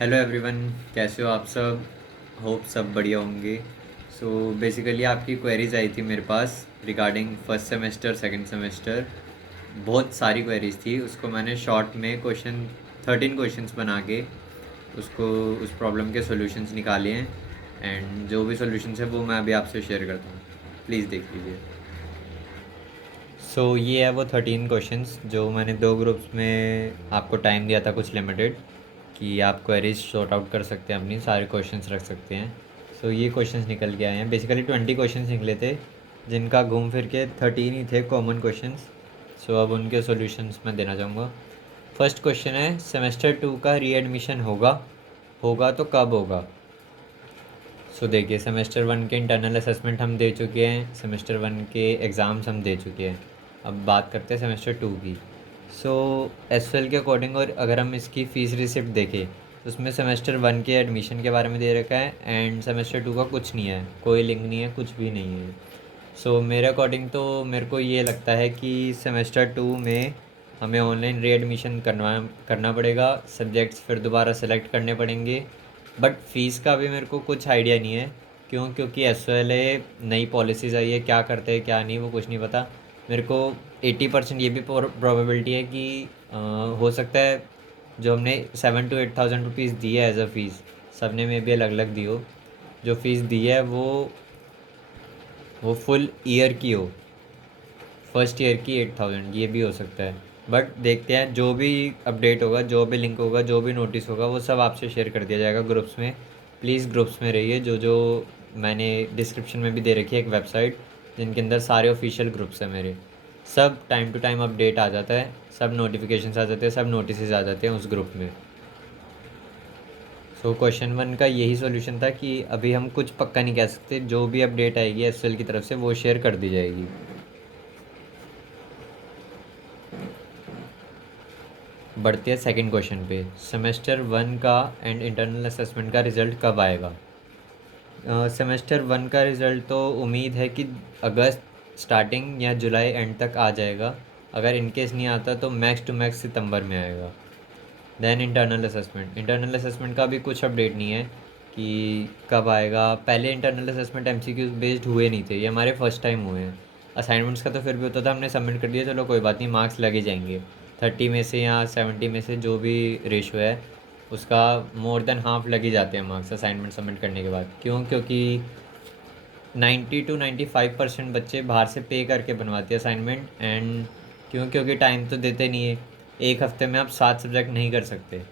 Hello everyone, कैसे हो आप सब। होप सब बढ़िया होंगे। सो बेसिकली आपकी क्वेरीज आई थी मेरे पास regarding first semester second semester. बहुत सारी क्वेरीज थी, उसको मैंने शॉर्ट में 13 क्वेश्चंस बना के उसको उस प्रॉब्लम के सॉल्यूशंस निकाले हैं। एंड जो भी सॉल्यूशंस है वो मैं अभी आपसे शेयर करता हूँ। प्लीज़ देख लीजिए। ये है वो 13 क्वेश्चंस जो मैंने दो ग्रुप्स में आपको टाइम दिया था कुछ लिमिटेड, कि आप क्वेरीज सॉर्ट आउट कर सकते हैं, अपनी सारे क्वेश्चंस रख सकते हैं। ये क्वेश्चंस निकल के आए हैं। बेसिकली 20 क्वेश्चंस निकले थे, जिनका घूम फिर के 13 ही थे कॉमन क्वेश्चंस। अब उनके सॉल्यूशंस मैं देना चाहूँगा। फर्स्ट क्वेश्चन है, सेमेस्टर 2 का रीएडमिशन होगा होगा तो कब होगा। देखिए, सेमेस्टर 1 के इंटरनल असेसमेंट हम दे चुके हैं, सेमेस्टर 1 के एग्ज़ाम्स हम दे चुके हैं। अब बात करते हैं सेमेस्टर 2 की। एसएल के अकॉर्डिंग, और अगर हम इसकी फ़ीस रिसिप्ट देखें तो उसमें सेमेस्टर 1 के एडमिशन के बारे में दे रखा है, एंड सेमेस्टर 2 का कुछ नहीं है, कोई लिंक नहीं है, कुछ भी नहीं है। मेरे अकॉर्डिंग तो मेरे को ये लगता है कि सेमेस्टर 2 में हमें ऑनलाइन रीएडमिशन करना पड़ेगा, सब्जेक्ट्स फिर दोबारा सेलेक्ट करने पड़ेंगे। बट फ़ीस का भी मेरे को कुछ आइडिया नहीं है। क्योंकि एस नई पॉलिसीज़ आई है, क्या करते हैं क्या नहीं वो कुछ नहीं पता मेरे को। 80% ये भी प्रोबेबिलिटी है कि हो सकता है जो हमने 7 to 8 thousand रुपीज़ दी है एज अ फ़ीस, सब ने में भी अलग अलग दी हो, जो फ़ीस दी है वो फुल ईयर की हो, फर्स्ट ईयर की 8,000, ये भी हो सकता है। बट देखते हैं, जो भी अपडेट होगा, जो भी लिंक होगा, जो भी नोटिस होगा, वो सब आपसे शेयर कर दिया जाएगा ग्रुप्स में। प्लीज़ ग्रुप्स में रहिए। जो मैंने डिस्क्रिप्शन में भी दे रखी है एक वेबसाइट, जिनके अंदर सारे ऑफिशियल ग्रुप्स हैं मेरे। सब टाइम टू टाइम अपडेट आ जाता है, सब नोटिफिकेशंस आ जाते हैं, सब नोटिस आ जाते हैं उस ग्रुप में। क्वेश्चन 1 का यही सॉल्यूशन था कि अभी हम कुछ पक्का नहीं कह सकते, जो भी अपडेट आएगी एसएल की तरफ से वो शेयर कर दी जाएगी। बढ़ते हैं सेकंड क्वेश्चन पे। सेमेस्टर 1 का एंड इंटरनल असेसमेंट का रिज़ल्ट कब आएगा। सेमेस्टर 1 का रिज़ल्ट तो उम्मीद है कि अगस्त स्टार्टिंग या जुलाई एंड तक आ जाएगा। अगर इनकेस नहीं आता तो मैक्स टू मैक्स सितंबर में आएगा। देन इंटरनल असेसमेंट का भी कुछ अपडेट नहीं है कि कब आएगा। पहले इंटरनल असेसमेंट एमसीक्यू बेस्ड हुए नहीं थे, ये हमारे फर्स्ट टाइम हुए हैं। असाइनमेंट्स का तो फिर भी होता था, हमने सबमिट कर दिया, चलो कोई बात नहीं, मार्क्स लगे जाएंगे। 30 में से या 70 में से जो भी रेशो है उसका मोर देन हाफ लग ही जाते हैं मार्क्स असाइनमेंट सबमिट करने के बाद। क्योंकि 90 to 95% बच्चे बाहर से पे करके बनवाते हैं असाइनमेंट। एंड क्योंकि टाइम तो देते नहीं है, एक हफ्ते में आप 7 सब्जेक्ट नहीं कर सकते।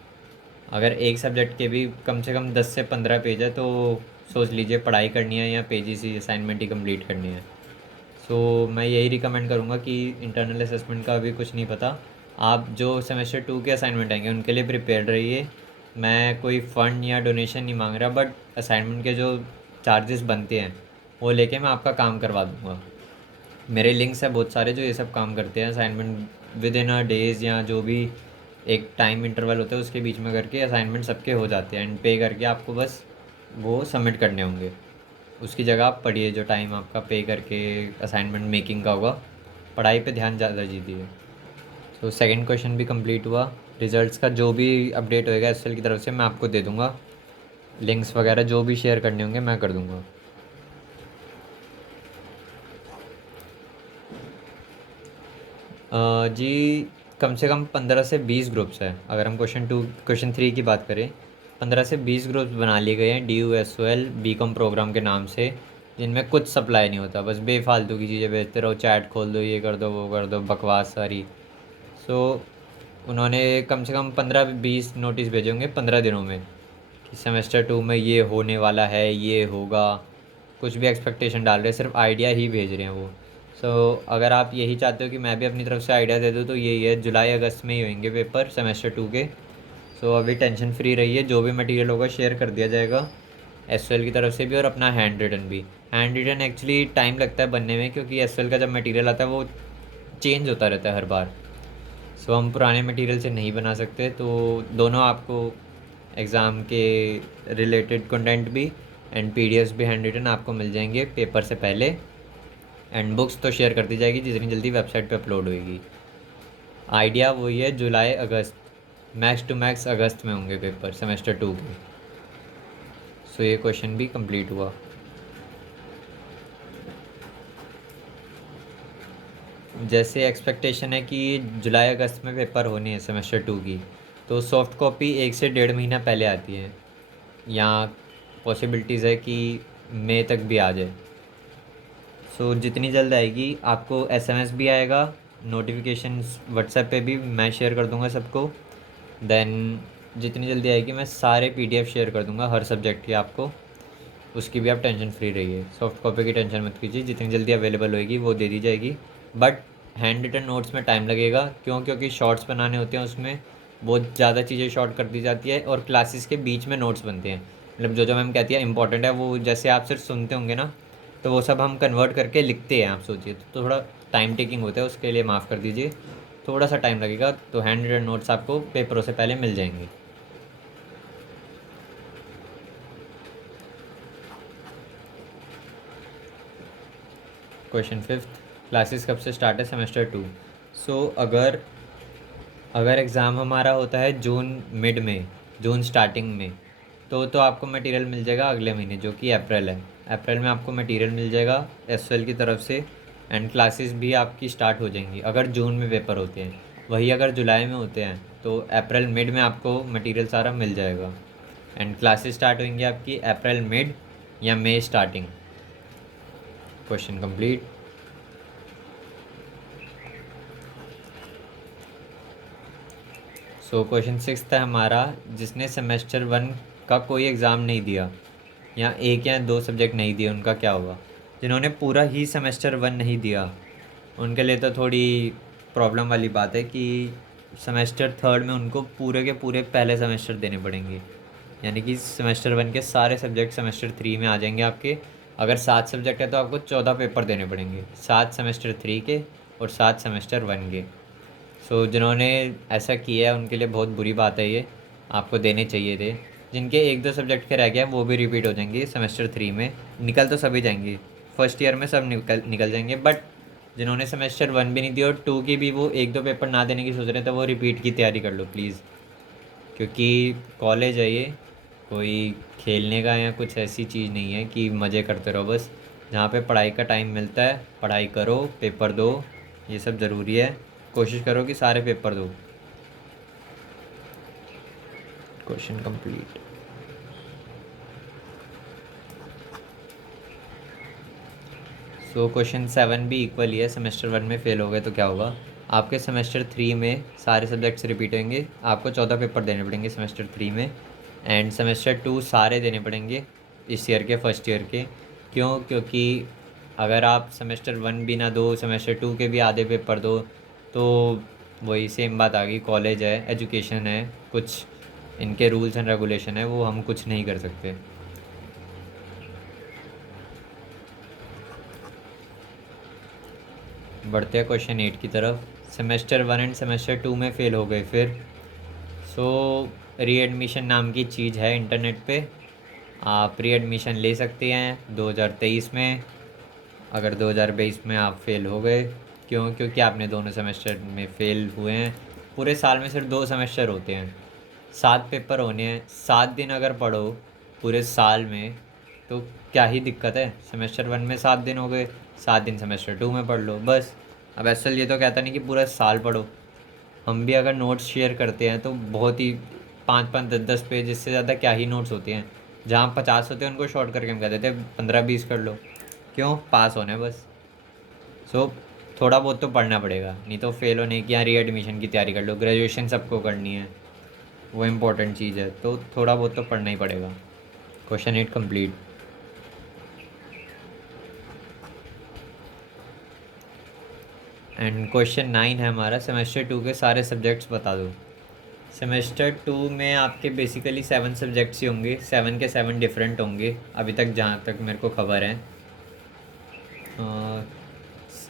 अगर एक सब्जेक्ट के भी कम से कम 10 से 15 पेज है तो सोच लीजिए पढ़ाई करनी है या पेजेस ही असाइनमेंट ही कंप्लीट करनी है। मैं यही रिकमेंड करूँगा कि इंटरनल असेसमेंट का अभी कुछ नहीं पता, आप जो सेमेस्टर 2 के असाइनमेंट आएंगे उनके लिए प्रिपेयर रहिए। मैं कोई फ़ंड या डोनेशन नहीं मांग रहा, बट असाइनमेंट के जो चार्जेस बनते हैं वो लेके मैं आपका काम करवा दूँगा। मेरे लिंक्स हैं बहुत सारे जो ये सब काम करते हैं, assignment with in a days या जो भी एक टाइम इंटरवल होता है उसके बीच में करके असाइनमेंट सबके हो जाते हैं, एंड पे करके आपको बस वो सबमिट करने होंगे। उसकी जगह आप पढ़िए, जो टाइम आपका पे करके असाइनमेंट मेकिंग का होगा, पढ़ाई पे ध्यान ज़्यादा दीजिए। सेकंड क्वेश्चन भी कंप्लीट हुआ। रिजल्ट्स का जो भी अपडेट होएगा एसएल की तरफ से मैं आपको दे दूँगा, लिंक्स वगैरह जो भी शेयर करने होंगे मैं कर दूँगा। जी, कम से कम 15 से 20 ग्रुप्स हैं। अगर हम क्वेश्चन 3 की बात करें, 15 से 20 ग्रुप्स बना लिए गए हैं DUSOL BCom प्रोग्राम के नाम से, जिनमें कुछ सप्लाई नहीं होता, बस बेफालतू की चीज़ें भेजते रहो, चैट खोल दो, ये कर दो, वो कर दो, बकवास सारी। सो उन्होंने कम से कम 15-20 नोटिस भेजे होंगे 15 दिनों में, कि सेमेस्टर 2 में ये होने वाला है, ये होगा। कुछ भी एक्सपेक्टेशन डाल रहे हैं, सिर्फ आइडिया ही भेज रहे हैं वो। अगर आप यही चाहते हो कि मैं भी अपनी तरफ से आइडिया दे दूँ तो यही है, जुलाई अगस्त में ही होंगे पेपर सेमेस्टर 2 के। अभी टेंशन फ्री रहिए, जो भी मटेरियल होगा शेयर कर दिया जाएगा एसएल की तरफ से भी, और अपना हैंड रिटन भी। हैंड रिटन एक्चुअली टाइम लगता है बनने में, क्योंकि एसएल का जब मटेरियल आता है वो चेंज होता रहता है हर बार। हम पुराने मटेरियल से नहीं बना सकते, तो दोनों आपको एग्ज़ाम के रिलेटेड कंटेंट भी एंड पीडीएफ्स भी हैंड रिटन आपको मिल जाएंगे पेपर से पहले। एंड बुक्स तो शेयर कर दी जाएगी जितनी जल्दी वेबसाइट पे अपलोड होएगी। आइडिया वही है, जुलाई अगस्त मैक्स टू मैक्स अगस्त में होंगे पेपर सेमेस्टर 2 के। सो ये क्वेश्चन भी कंप्लीट हुआ। जैसे एक्सपेक्टेशन है कि जुलाई अगस्त में पेपर होने हैं सेमेस्टर 2 की, तो सॉफ्ट कॉपी 1 से 1.5 महीना पहले आती है, या पॉसिबिलिटीज़ है कि मई तक भी आ जाए। सो जितनी जल्द आएगी आपको एसएमएस भी आएगा, नोटिफिकेशन व्हाट्सएप पे भी मैं शेयर कर दूंगा सबको। देन जितनी जल्दी आएगी मैं सारे पीडीएफ शेयर कर दूंगा हर सब्जेक्ट की आपको, उसकी भी आप टेंशन फ्री रहिए। सॉफ्ट कॉपी की टेंशन मत कीजिए, जितनी जल्दी अवेलेबल होएगी वो दे दी जाएगी। बट हैंड रिटन नोट्स में टाइम लगेगा, क्योंकि शॉर्ट्स बनाने होते हैं, उसमें बहुत ज़्यादा चीज़ें शॉर्ट कर दी जाती है और क्लासेस के बीच में नोट्स बनते हैं। मतलब जो जो मैम कहती है इंपॉर्टेंट है, वो जैसे आप सिर्फ सुनते होंगे ना, तो वो सब हम कन्वर्ट करके लिखते हैं। आप सोचिए तो थोड़ा टाइम टेकिंग होता है, उसके लिए माफ़ कर दीजिए, थोड़ा सा टाइम लगेगा। तो हैंड रिटन नोट्स आपको पेपरों से पहले मिल जाएंगे। क्वेश्चन 5, क्लासेस कब से स्टार्ट है सेमेस्टर 2। सो अगर एग्ज़ाम हमारा होता है जून मिड में, जून स्टार्टिंग में, तो आपको मटेरियल मिल जाएगा अगले महीने, जो कि अप्रैल है। अप्रैल में आपको मटेरियल मिल जाएगा एसएल की तरफ से, एंड क्लासेस भी आपकी स्टार्ट हो जाएंगी अगर जून में पेपर होते हैं। वही अगर जुलाई में होते हैं तो अप्रैल मिड में आपको मटेरियल सारा मिल जाएगा, एंड क्लासेस स्टार्ट होंगी आपकी अप्रैल मिड या मई starting. Question complete. So question 6 था हमारा, जिसने सेमेस्टर 1 का कोई एग्ज़ाम नहीं दिया या 1 या 2 सब्जेक्ट नहीं दिए, उनका क्या होगा। जिन्होंने पूरा ही सेमेस्टर 1 नहीं दिया, उनके लिए तो थोड़ी प्रॉब्लम वाली बात है कि सेमेस्टर 3 में उनको पूरे के पूरे पहले सेमेस्टर देने पड़ेंगे। यानी कि सेमेस्टर 1 के सारे सब्जेक्ट सेमेस्टर 3 में आ जाएंगे आपके। अगर 7 सब्जेक्ट है तो आपको 14 पेपर देने पड़ेंगे, 7 सेमेस्टर 3 के और 7 सेमेस्टर 1 के। सो जिन्होंने ऐसा किया है उनके लिए बहुत बुरी बात है, ये आपको देने चाहिए थे। जिनके 1-2 सब्जेक्ट के रह गए हैं वो भी रिपीट हो जाएंगे सेमेस्टर 3 में, निकल तो सभी जाएंगे, फर्स्ट ईयर में सब निकल जाएंगे। बट जिन्होंने सेमेस्टर 1 भी नहीं दिया और 2 की भी वो 1-2 पेपर ना देने की सोच रहे हैं, तो वो रिपीट की तैयारी कर लो प्लीज़। क्योंकि कॉलेज है ये, कोई खेलने का या कुछ ऐसी चीज़ नहीं है कि मज़े करते रहो बस। जहाँ पे पढ़ाई का टाइम मिलता है पढ़ाई करो, पेपर दो, ये सब ज़रूरी है। कोशिश करो कि सारे पेपर दो। Question complete. सो क्वेश्चन 7 भी इक्वल ही है, सेमेस्टर 1 में फेल हो गए तो क्या होगा। आपके सेमेस्टर 3 में सारे सब्जेक्ट्स रिपीट होंगे, आपको 14 पेपर देने पड़ेंगे सेमेस्टर 3 में, एंड सेमेस्टर 2 सारे देने पड़ेंगे इस ईयर के, फर्स्ट ईयर के। क्योंकि अगर आप सेमेस्टर 1 भी ना दो, सेमेस्टर 2 के भी आधे पेपर दो, तो वही सेम बात आ गई। कॉलेज है, एजुकेशन है, कुछ इनके रूल्स एंड रेगुलेशन है, वो हम कुछ नहीं कर सकते। बढ़ते हैं क्वेश्चन 8 की तरफ। सेमेस्टर 1 एंड सेमेस्टर 2 में फ़ेल हो गए फिर। सो री एडमिशन नाम की चीज़ है इंटरनेट पे, आप री एडमिशन ले सकते हैं 2023 में। अगर 2022 में आप फेल हो गए, क्योंकि आपने दोनों सेमेस्टर में फ़ेल हुए हैं। पूरे साल में सिर्फ 2 सेमेस्टर होते हैं, 7 पेपर होने हैं, 7 दिन अगर पढ़ो पूरे साल में तो क्या ही दिक्कत है। सेमेस्टर 1 में 7 दिन हो गए, 7 दिन सेमेस्टर 2 में पढ़ लो बस। अब ऐसा ये तो कहता नहीं कि पूरा साल पढ़ो। हम भी अगर नोट्स शेयर करते हैं तो बहुत ही 5-5 10-10 पेज, इससे ज़्यादा क्या ही नोट्स होते हैं। जहाँ 50 होते हैं उनको शॉर्ट करके हम कह देते हैं 15-20 कर लो, क्यों, पास होने बस। सो थोड़ा बहुत तो पढ़ना पड़ेगा, नहीं तो फेल होने की, यहाँ री एडमिशन की तैयारी कर लो, ग्रेजुएशन सबको करनी है, वो इम्पोर्टेंट चीज़ है, तो थोड़ा बहुत तो पढ़ना ही पड़ेगा। Question 8 complete. एंड क्वेश्चन 9 है हमारा, सेमेस्टर 2 के सारे सब्जेक्ट्स बता दो। सेमेस्टर 2 में आपके बेसिकली 7 सब्जेक्ट्स ही होंगे, 7 के 7 डिफरेंट होंगे अभी तक जहाँ तक मेरे को खबर है।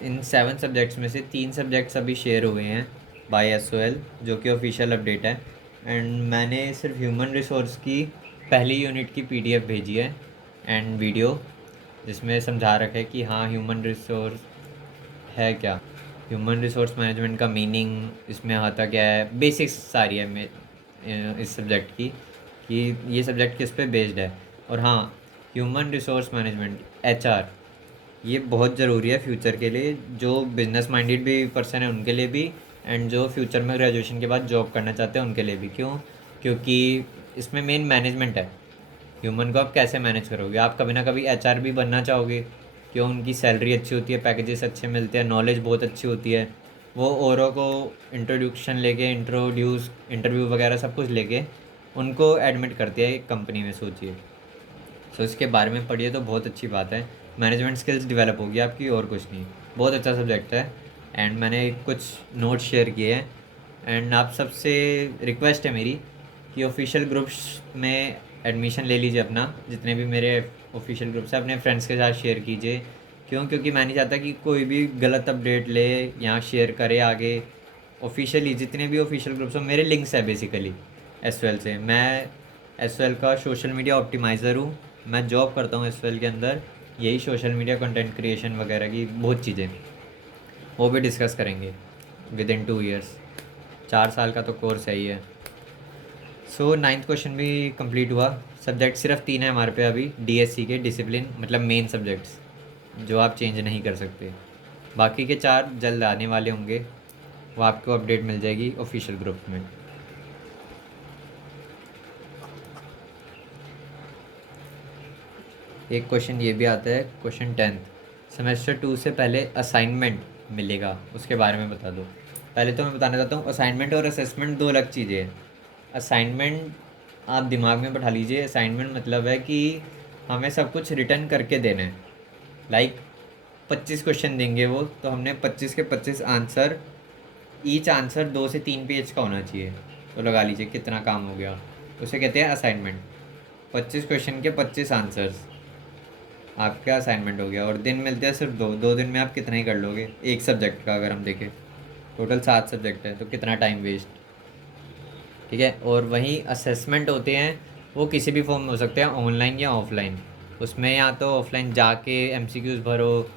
इन 7 सब्जेक्ट्स में से 3 सब्जेक्ट्स अभी शेयर हुए हैं बाय एसओएल, जो कि ऑफिशियल अपडेट है। एंड मैंने सिर्फ ह्यूमन रिसोर्स की पहली यूनिट की पीडीएफ भेजी है एंड वीडियो, जिसमें समझा रखा है कि हाँ ह्यूमन रिसोर्स है क्या, ह्यूमन रिसोर्स मैनेजमेंट का मीनिंग इसमें आता क्या है, बेसिक्स सारी है इस सब्जेक्ट की कि ये सब्जेक्ट किस पे बेस्ड है। और हाँ, ह्यूमन रिसोर्स मैनेजमेंट, एचआर, ये बहुत ज़रूरी है फ्यूचर के लिए, जो बिजनेस माइंडेड भी पर्सन है उनके लिए भी, एंड जो फ्यूचर में ग्रेजुएशन के बाद जॉब करना चाहते हैं उनके लिए भी। क्यों? क्योंकि इसमें मेन मैनेजमेंट है। ह्यूमन को आप कैसे मैनेज करोगे? आप कभी ना कभी एचआर भी बनना चाहोगे। क्यों? उनकी सैलरी अच्छी होती है, पैकेजेस अच्छे मिलते हैं, नॉलेज बहुत अच्छी होती है। वो औरों को इंट्रोडक्शन लेके, इंटरव्यू वगैरह सब कुछ लेके उनको एडमिट करती है एक कंपनी में, सोचिए। सो इसके बारे में पढ़िए तो बहुत अच्छी बात है। मैनेजमेंट स्किल्स डेवलप होगी आपकी, और कुछ नहीं। बहुत अच्छा सब्जेक्ट है। एंड मैंने कुछ नोट्स शेयर किए हैं। एंड आप सबसे रिक्वेस्ट है मेरी कि ऑफिशियल ग्रुप्स में एडमिशन ले लीजिए अपना। जितने भी मेरे ऑफिशियल ग्रुप्स हैं अपने फ्रेंड्स के साथ शेयर कीजिए। क्यों? क्योंकि मैं नहीं चाहता कि कोई भी गलत अपडेट ले या शेयर करे आगे। ऑफिशियली जितने भी ऑफिशियल ग्रुप्स हैं, मेरे लिंक्स है बेसिकली एसवेल से। मैं एसवेल का सोशल मीडिया ऑप्टिमाइज़र हूँ। मैं जॉब करता हूँ एसवेल के अंदर, यही सोशल मीडिया कंटेंट क्रिएशन वगैरह की बहुत चीज़ें, वो भी डिस्कस करेंगे विद इन 2 ईयर्स। 4 साल का तो कोर्स है ही है। सो 9th क्वेश्चन भी कंप्लीट हुआ। सब्जेक्ट सिर्फ 3 है हमारे पे अभी, डीएससी के, डिसिप्लिन मतलब मेन सब्जेक्ट्स, जो आप चेंज नहीं कर सकते। बाकी के 4 जल्द आने वाले होंगे, वो आपको अपडेट मिल जाएगी ऑफिशियल ग्रुप में। एक क्वेश्चन ये भी आता है, क्वेश्चन 10th, सेमेस्टर 2 से पहले असाइनमेंट मिलेगा, उसके बारे में बता दो। पहले तो मैं बताना चाहता हूँ, असाइनमेंट और असेसमेंट दो अलग चीज़ें हैं। असाइनमेंट आप दिमाग में बैठा लीजिए। असाइनमेंट मतलब है कि हमें सब कुछ रिटर्न करके देना है। लाइक 25 क्वेश्चन देंगे वो, तो हमने 25 के 25 आंसर, ईच आंसर 2 से 3 पेज का होना चाहिए। तो लगा लीजिए कितना काम हो गया। उसे कहते हैं असाइनमेंट। 25 क्वेश्चन के 25 आंसर्स आपका असाइनमेंट हो गया। और दिन मिलते हैं सिर्फ 2 दिन में आप कितना ही कर लोगे एक सब्जेक्ट का? अगर हम देखें टोटल 7 सब्जेक्ट है, तो कितना टाइम वेस्ट। ठीक है। और वहीं असेसमेंट होते हैं, वो किसी भी फॉर्म में हो सकते हैं, ऑनलाइन या ऑफलाइन। उसमें या तो ऑफलाइन जाके एमसीक्यूज़ भरो,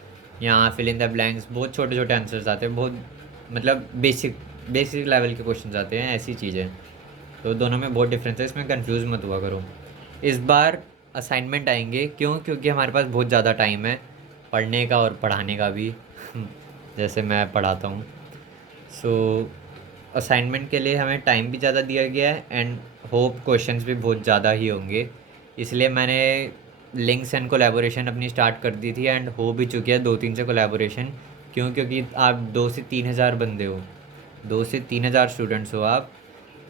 या फिल इन द ब्लैंक्स, बहुत छोटे छोटे आंसर्स आते हैं, बहुत मतलब बेसिक बेसिक लेवल के क्वेश्चन आते हैं, ऐसी चीज़ें। तो दोनों में बहुत डिफरेंस है, इसमें कंफ्यूज मत हुआ करो। इस बार असाइनमेंट आएंगे। क्यों? क्योंकि हमारे पास बहुत ज़्यादा टाइम है पढ़ने का और पढ़ाने का भी जैसे मैं पढ़ाता हूँ। सो असाइनमेंट के लिए हमें टाइम भी ज़्यादा दिया गया है, एंड होप क्वेश्चंस भी बहुत ज़्यादा ही होंगे। इसलिए मैंने लिंक्स एंड कोलैबोरेशन अपनी स्टार्ट कर दी थी, एंड हो भी चुकी है 2-3 से कोलैबोरेशन। क्यों? क्योंकि आप 2 से 3 हज़ार बंदे हो, 2 से 3 हज़ार स्टूडेंट्स हो आप।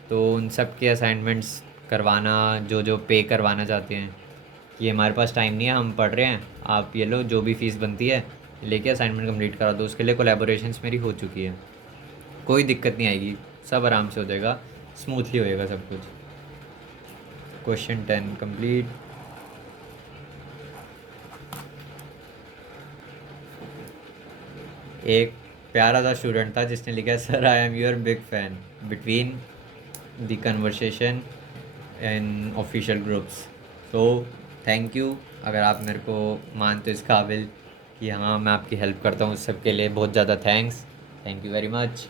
तो उन सब के असाइनमेंट्स करवाना, जो जो पे करवाना चाहते हैं कि हमारे पास टाइम नहीं है, हम पढ़ रहे हैं, आप ये लो जो भी फ़ीस बनती है लेके असाइनमेंट कंप्लीट करा दो, उसके लिए कोलैबोरेशंस मेरी हो चुकी है। कोई दिक्कत नहीं आएगी, सब आराम से हो जाएगा, स्मूथली होएगा सब कुछ। Question 10 complete. एक प्यारा सा स्टूडेंट था जिसने लिखा, sir I am your big fan, between the conversation in official groups. तो थैंक यू। अगर आप मेरे को मानते हो इस काबिल कि हाँ मैं आपकी हेल्प करता हूँ, उस सब के लिए बहुत ज़्यादा thanks. Thank you very much.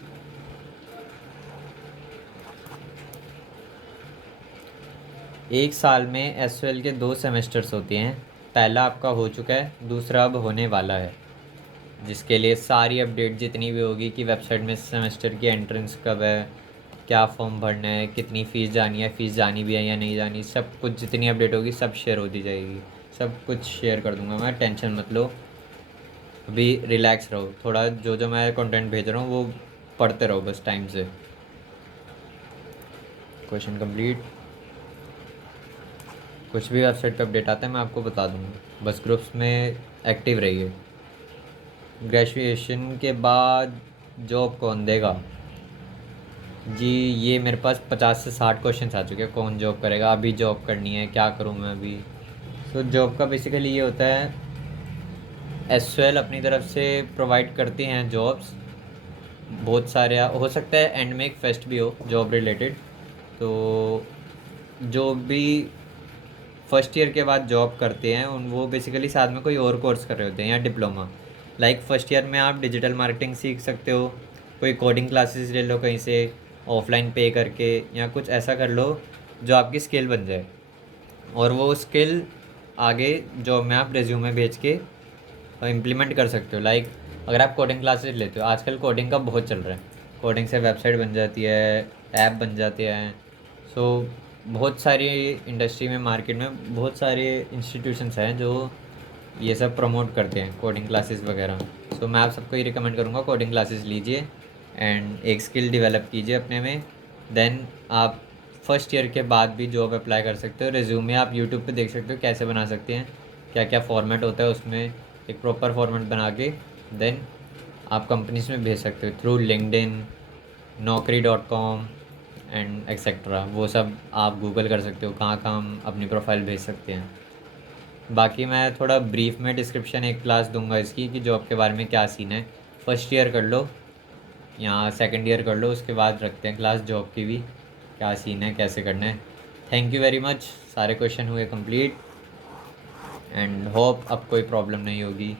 एक साल में एसएल के 2 सेमेस्टर्स होते हैं। पहला आपका हो चुका है, दूसरा अब होने वाला है, जिसके लिए सारी अपडेट जितनी भी होगी कि वेबसाइट में सेमेस्टर की एंट्रेंस कब है, क्या फॉर्म भरना है, कितनी फ़ीस जानी है, फ़ीस जानी भी है या नहीं जानी, सब कुछ जितनी अपडेट होगी सब शेयर होती जाएगी। सब कुछ शेयर कर दूंगा मैं, टेंशन मत लो। अभी रिलैक्स रहो थोड़ा, जो जो मैं कंटेंट भेज रहा हूँ वो पढ़ते रहो बस टाइम से। Question complete. कुछ भी वेबसाइट पे अपडेट आता है मैं आपको बता दूँगा, बस ग्रुप्स में एक्टिव रहिए। ग्रेजुएशन के बाद जॉब कौन देगा? जी, ये मेरे पास 50 से 60 क्वेश्चन आ चुके हैं। कौन जॉब करेगा? अभी जॉब करनी है, क्या करूँ मैं अभी? तो जॉब का बेसिकली ये होता है, एसवेल अपनी तरफ से प्रोवाइड करते हैं जॉब्स बहुत सारे। हो सकता है एंड में एक फेस्ट भी हो जॉब रिलेटेड। तो जो भी फर्स्ट ईयर के बाद जॉब करते हैं उन, वो बेसिकली साथ में कोई और कोर्स कर रहे होते हैं या डिप्लोमा। लाइक फर्स्ट ईयर में आप डिजिटल मार्केटिंग सीख सकते हो, कोई कोडिंग क्लासेस ले लो कहीं से, ऑफलाइन पे करके, या कुछ ऐसा कर लो जो आपकी स्किल बन जाए, और वो स्किल आगे जॉब में आप रेज्यूमे भेज के इम्प्लीमेंट कर सकते हो। लाइक अगर आप कोडिंग क्लासेस लेते हो, आजकल कोडिंग का बहुत चल रहा है, कोडिंग से वेबसाइट बन जाती है, ऐप बन जाते हैं। सो बहुत सारी इंडस्ट्री में, मार्केट में बहुत सारे इंस्टीट्यूशंस हैं जो ये सब प्रमोट करते हैं, कोडिंग क्लासेस वगैरह। सो मैं आप सबको ये रिकमेंड करूँगा, कोडिंग क्लासेस लीजिए एंड एक स्किल डेवलप कीजिए अपने में। देन आप फर्स्ट ईयर के बाद भी जॉब अप्लाई कर सकते हो। रिज्यूमे आप यूट्यूब पे देख सकते हो कैसे बना सकते हैं, क्या क्या फॉर्मेट होता है उसमें, एक प्रॉपर फॉर्मेट बना के देन आप कंपनीज में भेज सकते हो through LinkedIn, naukri.com and etcetera. वो सब आप गूगल कर सकते हो कहाँ कहाँ हम अपनी प्रोफाइल भेज सकते हैं। बाकी मैं थोड़ा ब्रीफ में डिस्क्रिप्शन एक क्लास दूंगा इसकी कि जॉब के बारे में क्या सीन है। फर्स्ट ईयर कर लो या सेकंड ईयर कर लो, उसके बाद रखते हैं क्लास जॉब की भी, क्या सीन है कैसे करना है। थैंक यू वेरी मच, सारे क्वेश्चन हुए कंप्लीट एंड होप अब कोई प्रॉब्लम नहीं होगी।